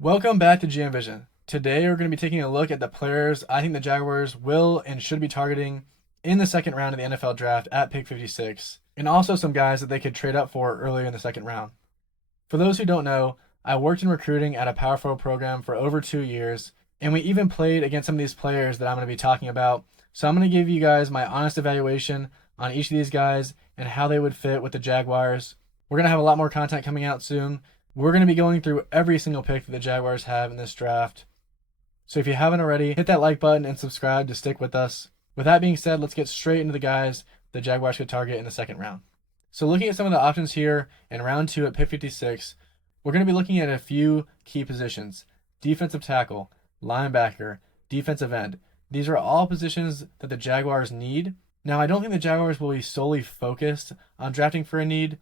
Welcome back to GM Vision. Today we're going to be taking a look at the players I think the Jaguars will and should be targeting in the second round of the NFL draft at pick 56, and also some guys that they could trade up for earlier in the second round. For those who don't know, I worked in recruiting at a Power 4 program for over 2 years, and we even played against some of these players that I'm going to be talking about. So I'm going to give you guys my honest evaluation on each of these guys and how they would fit with the Jaguars. We're going to have a lot more content coming out soon. We're going to be going through every single pick that the Jaguars have in this draft. So if you haven't already, hit that like button and subscribe to stick with us. With that being said, let's get straight into the guys the Jaguars could target in the second round. So looking at some of the options here in round 2 at pick 56, we're going to be looking at a few key positions: defensive tackle, linebacker, defensive end. These are all positions that the Jaguars need. Now, I don't think the Jaguars will be solely focused on drafting for a need.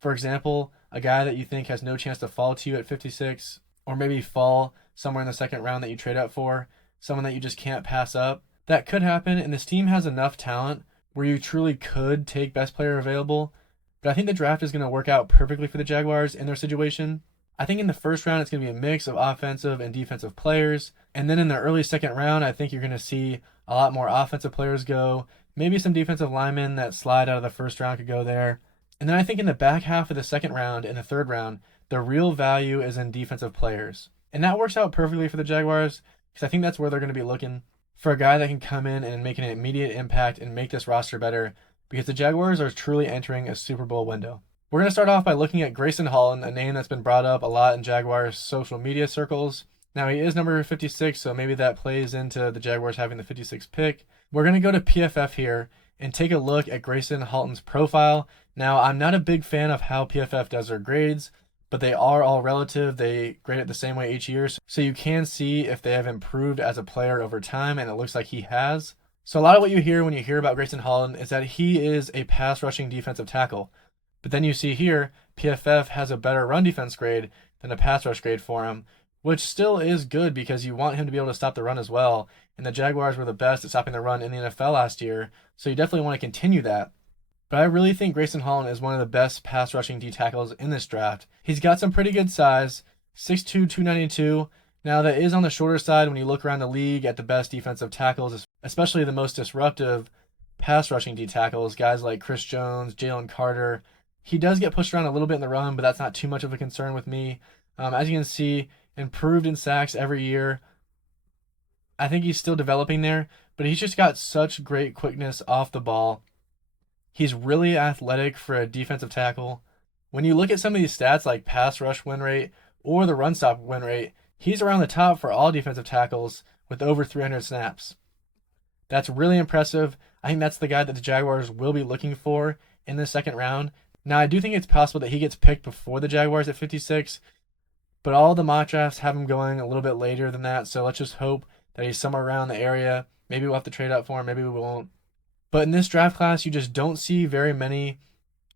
For example, a guy that you think has no chance to fall to you at 56, or maybe fall somewhere in the second round that you trade up for, someone that you just can't pass up. That could happen, and this team has enough talent where you truly could take best player available. But I think the draft is going to work out perfectly for the Jaguars in their situation. I think in the first round, it's going to be a mix of offensive and defensive players. And then in the early second round, I think you're going to see a lot more offensive players go. Maybe some defensive linemen that slide out of the first round could go there. And then I think in the back half of the second round and the third round, the real value is in defensive players. And that works out perfectly for the Jaguars because I think that's where they're going to be looking for a guy that can come in and make an immediate impact and make this roster better, because the Jaguars are truly entering a Super Bowl window. We're going to start off by looking at Grayson Halton, a name that's been brought up a lot in Jaguars social media circles. Now, he is number 56, so maybe that plays into the Jaguars having the 56th pick. We're going to go to PFF here and take a look at Grayson Halton's profile. Now, I'm not a big fan of how PFF does their grades, but they are all relative. They grade it the same way each year, so you can see if they have improved as a player over time, and it looks like he has. So a lot of what you hear when you hear about Grayson Halton is that he is a pass rushing defensive tackle. But then you see here, PFF has a better run defense grade than a pass rush grade for him, which still is good because you want him to be able to stop the run as well. And the Jaguars were the best at stopping the run in the NFL last year, so you definitely want to continue that. But I really think Grayson Halton is one of the best pass rushing D tackles in this draft. He's got some pretty good size, 6'2", 292. Now, that is on the shorter side when you look around the league at the best defensive tackles, especially the most disruptive pass rushing D tackles, guys like Chris Jones, Jalen Carter. He does get pushed around a little bit in the run, but that's not too much of a concern with me. As you can see, improved in sacks every year. I think he's still developing there, but he's just got such great quickness off the ball. He's really athletic for a defensive tackle. When you look at some of these stats like pass rush win rate or the run stop win rate, he's around the top for all defensive tackles with over 300 snaps. That's really impressive. I think that's the guy that the Jaguars will be looking for in the second round. Now, I do think it's possible that he gets picked before the Jaguars at 56, but all the mock drafts have him going a little bit later than that, so let's just hope that he's somewhere around the area. Maybe we'll have to trade up for him, maybe we won't. But in this draft class, you just don't see very many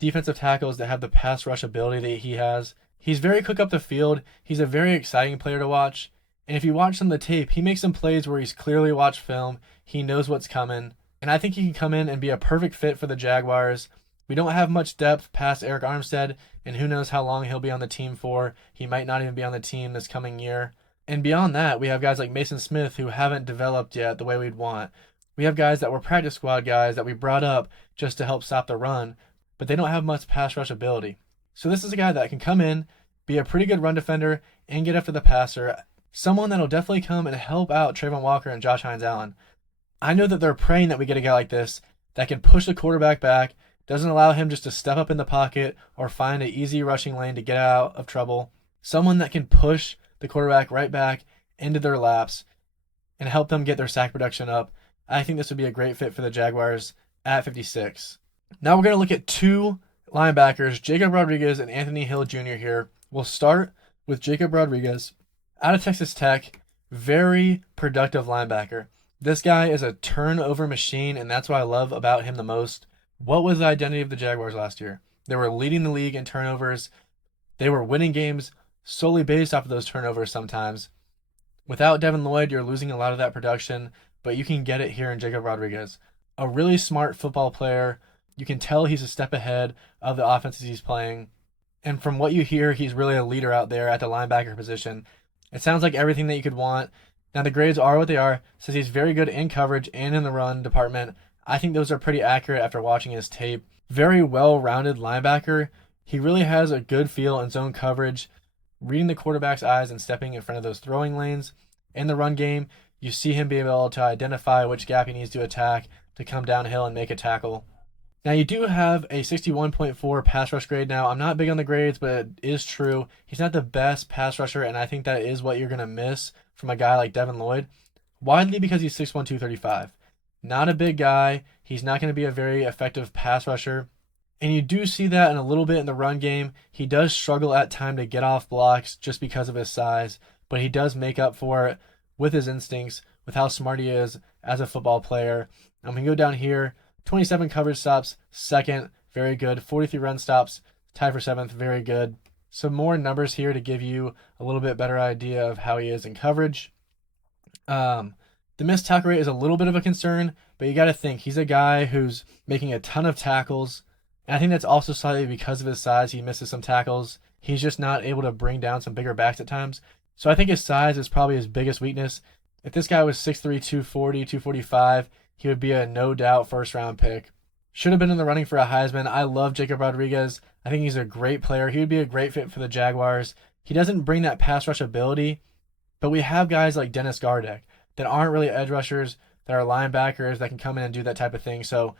defensive tackles that have the pass rush ability that he has. He's very quick up the field. He's a very exciting player to watch. And if you watch some of the tape, he makes some plays where he's clearly watched film. He knows what's coming. And I think he can come in and be a perfect fit for the Jaguars. We don't have much depth past Eric Armstead, and who knows how long he'll be on the team for. He might not even be on the team this coming year. And beyond that, we have guys like Mason Smith who haven't developed yet the way we'd want. We have guys that were practice squad guys that we brought up just to help stop the run, but they don't have much pass rush ability. So this is a guy that can come in, be a pretty good run defender, and get after the passer. Someone that'll definitely come and help out Trayvon Walker and Josh Hines-Allen. I know that they're praying that we get a guy like this that can push the quarterback back, doesn't allow him just to step up in the pocket or find an easy rushing lane to get out of trouble. Someone that can push the quarterback right back into their laps and help them get their sack production up. I think this would be a great fit for the Jaguars at 56. Now we're going to look at two linebackers, Jacob Rodriguez and Anthony Hill Jr. here. We'll start with Jacob Rodriguez out of Texas Tech. Very productive linebacker. This guy is a turnover machine, and that's what I love about him the most. What was the identity of the Jaguars last year? They were leading the league in turnovers. They were winning games solely based off of those turnovers sometimes. Without Devin Lloyd, you're losing a lot of that production, but you can get it here in Jacob Rodriguez. A really smart football player. You can tell he's a step ahead of the offenses he's playing. And from what you hear, he's really a leader out there at the linebacker position. It sounds like everything that you could want. Now, the grades are what they are. Says he's very good in coverage and in the run department. I think those are pretty accurate after watching his tape. Very well-rounded linebacker. He really has a good feel in zone coverage, reading the quarterback's eyes and stepping in front of those throwing lanes. In the run game, you see him be able to identify which gap he needs to attack to come downhill and make a tackle. Now, you do have a 61.4 pass rush grade now. I'm not big on the grades, but it is true. He's not the best pass rusher, and I think that is what you're going to miss from a guy like Devin Lloyd. Widely because he's 6'1", 235. Not a big guy. He's not going to be a very effective pass rusher. And you do see that in a little bit in the run game. He does struggle at time to get off blocks just because of his size, but he does make up for it with his instincts, with how smart he is as a football player. And we go down here, 27 coverage stops, second, very good. 43 run stops, tied for seventh, very good. Some more numbers here to give you a little bit better idea of how he is in coverage. The missed tackle rate is a little bit of a concern, but you got to think he's a guy who's making a ton of tackles. And I think that's also slightly because of his size. He misses some tackles. He's just not able to bring down some bigger backs at times. So I think his size is probably his biggest weakness. If this guy was 6'3", 240, 245, he would be a no-doubt first-round pick. Should have been in the running for a Heisman. I love Jacob Rodriguez. I think he's a great player. He would be a great fit for the Jaguars. He doesn't bring that pass rush ability, but we have guys like Dennis Gardeck that aren't really edge rushers, that are linebackers that can come in and do that type of thing. So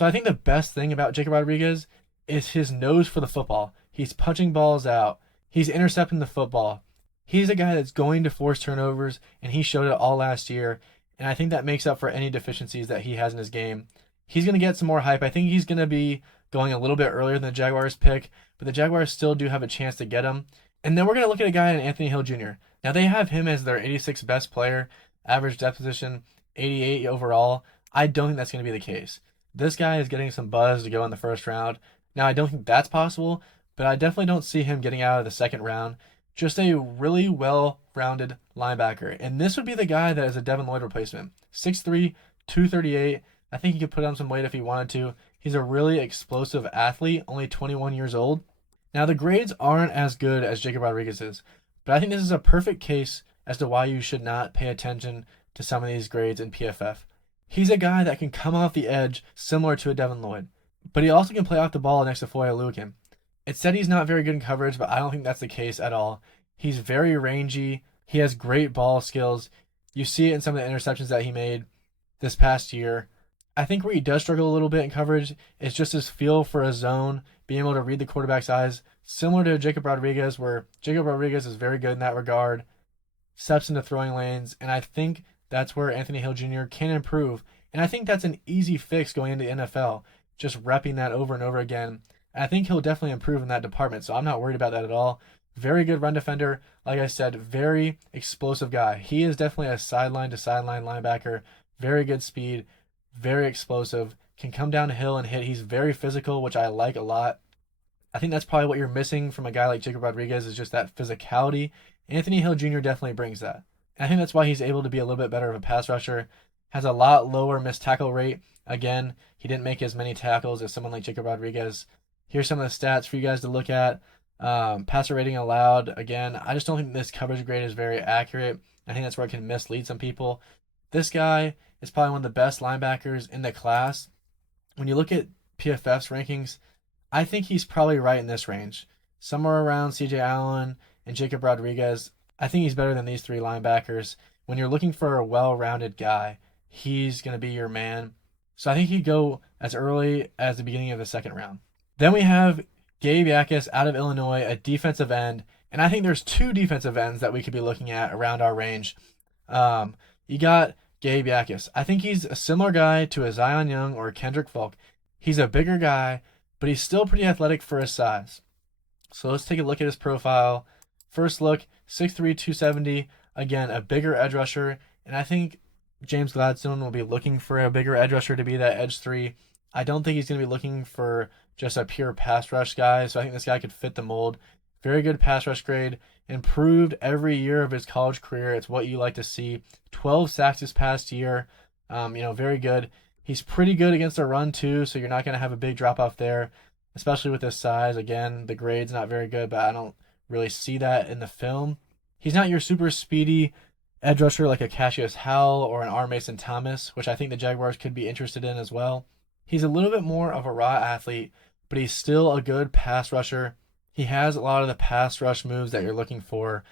I think the best thing about Jacob Rodriguez is his nose for the football. He's punching balls out. He's intercepting the football. He's a guy that's going to force turnovers, and he showed it all last year. And I think that makes up for any deficiencies that he has in his game. He's going to get some more hype. I think he's going to be going a little bit earlier than the Jaguars pick, but the Jaguars still do have a chance to get him. And then we're going to look at a guy in Anthony Hill Jr. Now, they have him as their 86th best player, average depth position, 88 overall. I don't think that's going to be the case. This guy is getting some buzz to go in the first round. Now, I don't think that's possible, but I definitely don't see him getting out of the second round. Just a really well-rounded linebacker. And this would be the guy that is a Devin Lloyd replacement. 6'3", 238. I think he could put on some weight if he wanted to. He's a really explosive athlete, only 21 years old. Now, the grades aren't as good as Jacob Rodriguez's, but I think this is a perfect case as to why you should not pay attention to some of these grades in PFF. He's a guy that can come off the edge similar to a Devin Lloyd, but he also can play off the ball next to Foye Oluokun. It said he's not very good in coverage, but I don't think that's the case at all. He's very rangy. He has great ball skills. You see it in some of the interceptions that he made this past year. I think where he does struggle a little bit in coverage is just his feel for a zone, being able to read the quarterback's eyes, similar to Jacob Rodriguez, where Jacob Rodriguez is very good in that regard, steps into throwing lanes, and I think that's where Anthony Hill Jr. can improve. And I think that's an easy fix going into the NFL, just repping that over and over again. I think he'll definitely improve in that department, so I'm not worried about that at all. Very good run defender. Like I said, very explosive guy. He is definitely a sideline-to-sideline linebacker. Very good speed, very explosive, can come down the hill and hit. He's very physical, which I like a lot. I think that's probably what you're missing from a guy like Jacob Rodriguez is just that physicality. Anthony Hill Jr. definitely brings that. And I think that's why he's able to be a little bit better of a pass rusher. Has a lot lower missed tackle rate. Again, he didn't make as many tackles as someone like Jacob Rodriguez. Here's some of the stats for you guys to look at. Passer rating allowed. Again, I just don't think this coverage grade is very accurate. I think that's where it can mislead some people. This guy is probably one of the best linebackers in the class. When you look at PFF's rankings, I think he's probably right in this range. Somewhere around C.J. Allen and Jacob Rodriguez. I think he's better than these three linebackers. When you're looking for a well-rounded guy, he's going to be your man. So I think he'd go as early as the beginning of the second round. Then we have Gabe Jacas out of Illinois, a defensive end. And I think there's two defensive ends that we could be looking at around our range. You got Gabe Jacas. I think he's a similar guy to a Zion Young or a Kendrick Falk. He's a bigger guy, but he's still pretty athletic for his size. So let's take a look at his profile. First look, 6'3", 270. Again, a bigger edge rusher. And I think James Gladstone will be looking for a bigger edge rusher to be that edge 3. I don't think he's going to be looking for just a pure pass rush guy. So I think this guy could fit the mold. Very good pass rush grade. Improved every year of his college career. It's what you like to see. 12 sacks this past year. Very good. He's pretty good against the run too, so you're not going to have a big drop off there, especially with his size. Again, the grade's not very good, but I don't really see that in the film. He's not your super speedy edge rusher like a Cashius Howell or an R. Mason Thomas, which I think the Jaguars could be interested in as well. He's a little bit more of a raw athlete, but he's still a good pass rusher. He has a lot of the pass rush moves that you're looking for.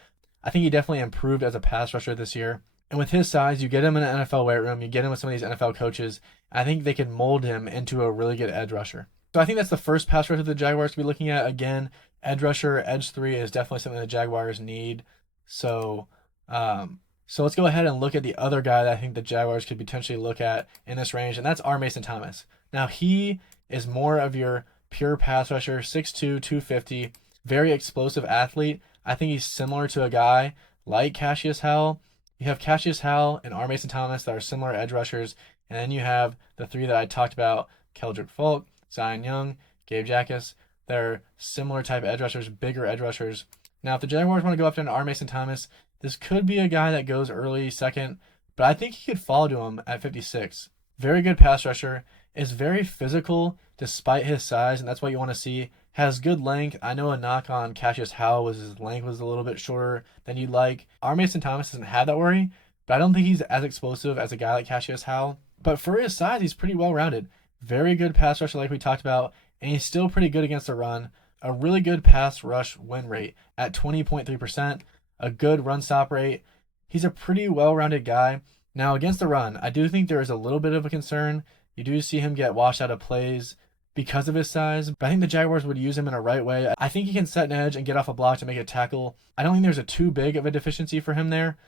I think he definitely improved as a pass rusher this year. And with his size, you get him in an NFL weight room, you get him with some of these NFL coaches. I think they can mold him into a really good edge rusher. So I think that's the first pass rusher the Jaguars to be looking at. Again, edge rusher, edge 3 is definitely something the Jaguars need. So, so let's go ahead and look at the other guy that I think the Jaguars could potentially look at in this range, and that's R. Mason Thomas. Now, he is more of your pure pass rusher, 6'2", 250, very explosive athlete. I think he's similar to a guy like Cashius Howell. You have Cashius Howell and R. Mason Thomas that are similar edge rushers, and then you have the 3 that I talked about, Keldrick Folk, Zion Young, Gabe Jacas. They're similar type edge rushers, bigger edge rushers. Now, if the Jaguars want to go after an R. Mason Thomas, this could be a guy that goes early second, but I think he could fall to him at 56. Very good pass rusher, is very physical despite his size, and that's what you want to see. Has good length. I know a knock on Cashius Howell was his length was a little bit shorter than you'd like. R. Mason Thomas doesn't have that worry, but I don't think he's as explosive as a guy like Cashius Howell. But for his size, he's pretty well-rounded. Very good pass rusher like we talked about, and he's still pretty good against the run. A really good pass rush win rate at 20.3%. A good run stop rate. He's a pretty well-rounded guy. Now, against the run, I do think there is a little bit of a concern. You do see him get washed out of plays because of his size, but I think the Jaguars would use him in a right way. I think he can set an edge and get off a block to make a tackle. I don't think there's a too big of a deficiency for him there.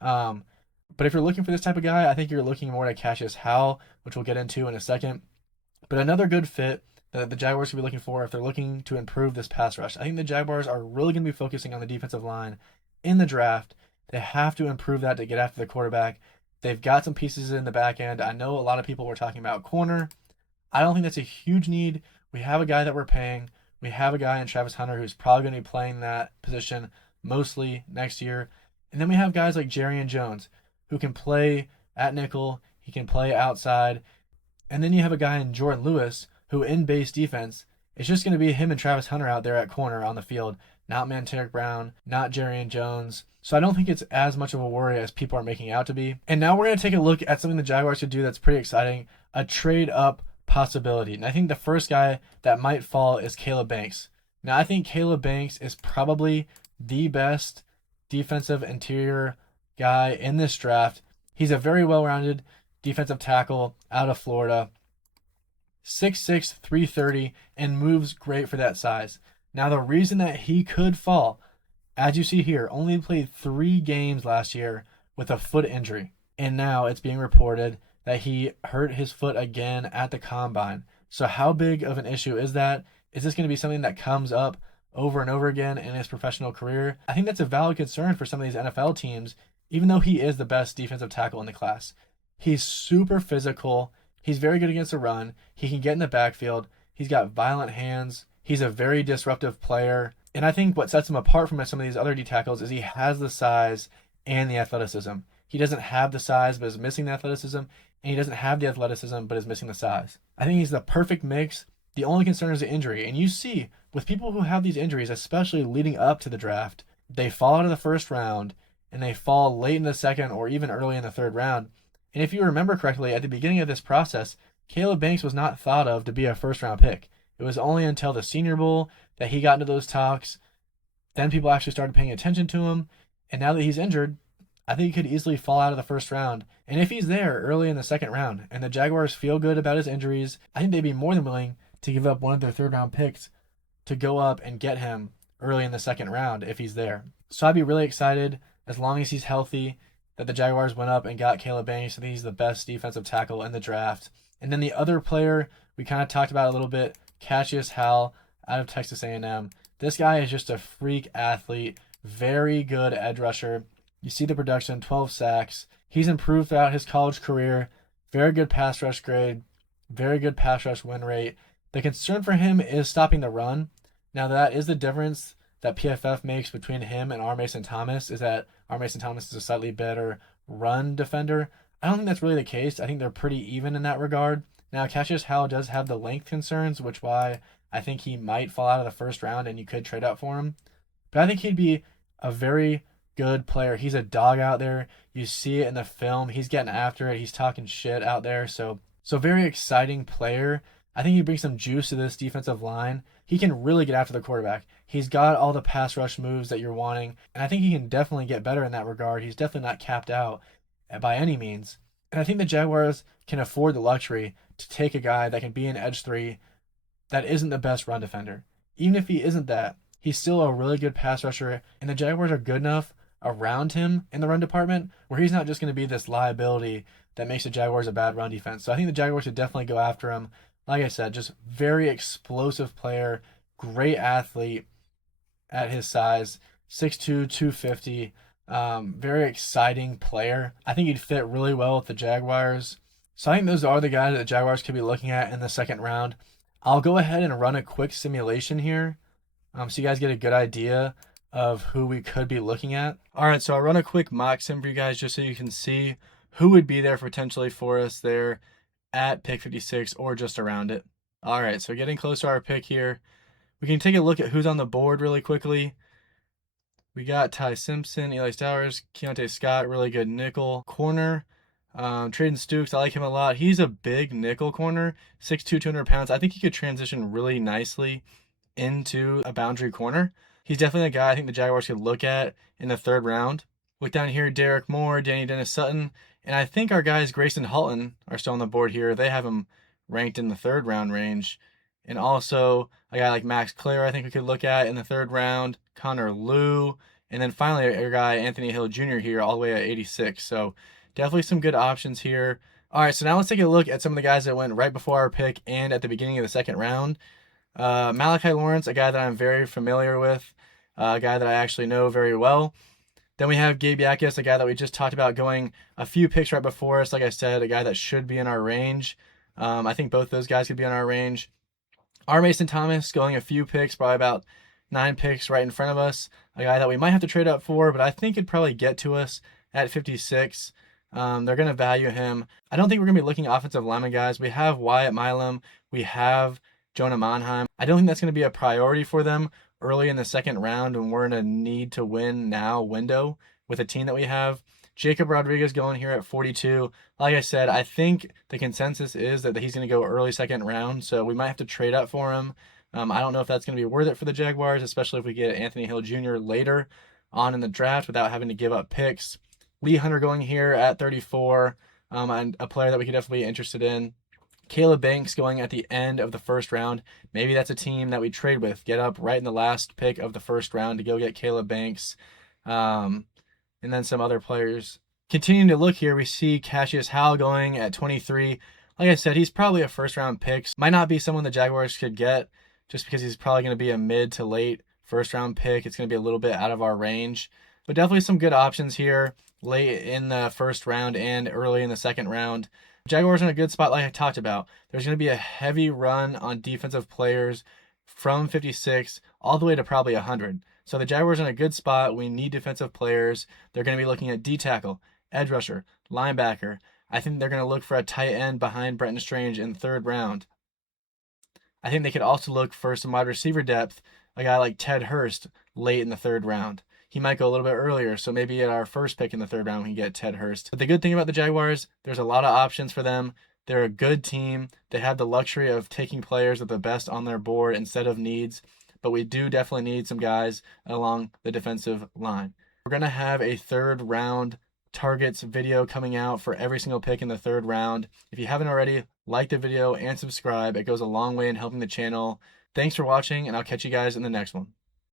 But if you're looking for this type of guy, I think you're looking more at Cashius Howell, which we'll get into in a second. But another good fit that the Jaguars should be looking for if they're looking to improve this pass rush. I think the Jaguars are really going to be focusing on the defensive line in the draft. They have to improve that to get after the quarterback. They've got some pieces in the back end. I know a lot of people were talking about corner. I don't think that's a huge need. We have a guy that we're paying. We have a guy in Travis Hunter who's probably going to be playing that position mostly next year. And then we have guys like Jarrian Jones who can play at nickel. He can play outside. And then you have a guy in Jordan Lewis who in base defense, it's just going to be him and Travis Hunter out there at corner on the field. Not Manteric Brown, not Jarrian Jones. So I don't think it's as much of a worry as people are making out to be. And now we're going to take a look at something the Jaguars could do that's pretty exciting, a trade up possibility. And I think the first guy that might fall is Caleb Banks. Now, I think Caleb Banks is probably the best defensive interior guy in this draft. He's a very well-rounded defensive tackle out of Florida. 6'6", 330, and moves great for that size. Now, the reason that he could fall, as you see here, only played 3 games last year with a foot injury. And now it's being reported that he hurt his foot again at the combine. So how big of an issue is that? Is this going to be something that comes up over and over again in his professional career? I think that's a valid concern for some of these NFL teams, even though he is the best defensive tackle in the class. He's super physical. He's very good against the run. He can get in the backfield. He's got violent hands. He's a very disruptive player. And I think what sets him apart from some of these other D tackles is he has the size and the athleticism. He doesn't have the size but is missing the athleticism, and he doesn't have the athleticism but is missing the size. I think he's the perfect mix. The only concern is the injury. And you see, with people who have these injuries, especially leading up to the draft, they fall out of the first round, and they fall late in the second or even early in the third round. And if you remember correctly, at the beginning of this process, Caleb Banks was not thought of to be a first-round pick. It was only until the Senior Bowl that he got into those talks. Then people actually started paying attention to him. And now that he's injured, I think he could easily fall out of the first round. And if he's there early in the second round and the Jaguars feel good about his injuries, I think they'd be more than willing to give up one of their third-round picks to go up and get him early in the second round if he's there. So I'd be really excited, as long as he's healthy, that the Jaguars went up and got Caleb Banks. I think he's the best defensive tackle in the draft. And then the other player we kind of talked about a little bit, Cashius Howell out of Texas A&M. This guy is just a freak athlete, very good edge rusher. You see the production, 12 sacks. He's improved throughout his college career. Very good pass rush grade, very good pass rush win rate. The concern for him is stopping the run. Now, that is the difference that PFF makes between him and R. Mason Thomas, is that R. Mason Thomas is a slightly better run defender. I don't think that's really the case. I think they're pretty even in that regard. Now, Cashius Howell does have the length concerns, which why I think he might fall out of the first round and you could trade up for him. But I think he'd be a very good player. He's a dog out there. You see it in the film. He's getting after it. He's talking shit out there. So very exciting player. I think he brings some juice to this defensive line. He can really get after the quarterback. He's got all the pass rush moves that you're wanting, and I think he can definitely get better in that regard. He's definitely not capped out by any means. And I think the Jaguars can afford the luxury to take a guy that can be an edge three that isn't the best run defender. Even if he isn't that, he's still a really good pass rusher, and the Jaguars are good enough around him in the run department where he's not just going to be this liability that makes the Jaguars a bad run defense. So I think the Jaguars should definitely go after him. Like I said, just very explosive player, great athlete at his size, 6'2", 250. Very exciting player. I think he'd fit really well with the Jaguars. So I think those are the guys that the Jaguars could be looking at in the second round. I'll go ahead and run a quick simulation here so you guys get a good idea of who we could be looking at. All right, so I'll run a quick mock sim for you guys just so you can see who would be there potentially for us there at pick 56 or just around it. All right, so getting close to our pick here. We can take a look at who's on the board really quickly. We got Ty Simpson, Eli Stowers, Keontae Scott, really good nickel corner. Traden Stukes, I like him a lot. He's a big nickel corner, 6'2", 200 pounds. I think he could transition really nicely into a boundary corner. He's definitely a guy I think the Jaguars could look at in the third round. Look down here, Derek Moore, Danny Dennis Sutton, and I think our guys Grayson Halton are still on the board here. They have him ranked in the third round range. And also a guy like Max Clare I think we could look at in the third round, Connor Liu, and then finally our guy Anthony Hill Jr. here all the way at 86. So definitely some good options here. All right, so now let's take a look at some of the guys that went right before our pick and at the beginning of the second round. Malachi Lawrence, a guy that I'm very familiar with, a guy that I actually know very well. Then we have Gabe, a guy that we just talked about going a few picks right before us. Like I said, a guy that should be in our range. I think both those guys could be in our range. R. Mason Thomas going a few picks, probably about 9 picks right in front of us. A guy that we might have to trade up for, but I think it'd probably get to us at 56. They're going to value him. I don't think we're going to be looking at offensive lineman guys. We have Wyatt Milam. We have Jonah Monheim. I don't think that's going to be a priority for them early in the second round when we're in a need to win now window with a team that we have. Jacob Rodriguez going here at 42. Like I said, I think the consensus is that he's going to go early second round, so we might have to trade up for him. I don't know if that's going to be worth it for the Jaguars, especially if we get Anthony Hill Jr. later on in the draft without having to give up picks. Lee Hunter going here at 34, and a player that we could definitely be interested in. Caleb Banks going at the end of the first round. Maybe that's a team that we trade with. Get up right in the last pick of the first round to go get Caleb Banks. And then some other players. Continuing to look here, we see Cashius Howell going at 23. Like I said, he's probably a first-round pick. Might not be someone the Jaguars could get just because he's probably going to be a mid to late first-round pick. It's going to be a little bit out of our range. But definitely some good options here late in the first round and early in the second round. Jaguars are in a good spot like I talked about. There's going to be a heavy run on defensive players from 56 all the way to probably 100. So the Jaguars are in a good spot. We need defensive players. They're going to be looking at D-tackle, edge rusher, linebacker. I think they're going to look for a tight end behind Brenton Strange in the third round. I think they could also look for some wide receiver depth, a guy like Ted Hurst late in the third round. He might go a little bit earlier, so maybe at our first pick in the third round we can get Ted Hurst. But the good thing about the Jaguars, there's a lot of options for them. They're a good team. They have the luxury of taking players with the best on their board instead of needs. But we do definitely need some guys along the defensive line. We're going to have a third round targets video coming out for every single pick in the third round. If you haven't already, like the video and subscribe. It goes a long way in helping the channel. Thanks for watching, and I'll catch you guys in the next one.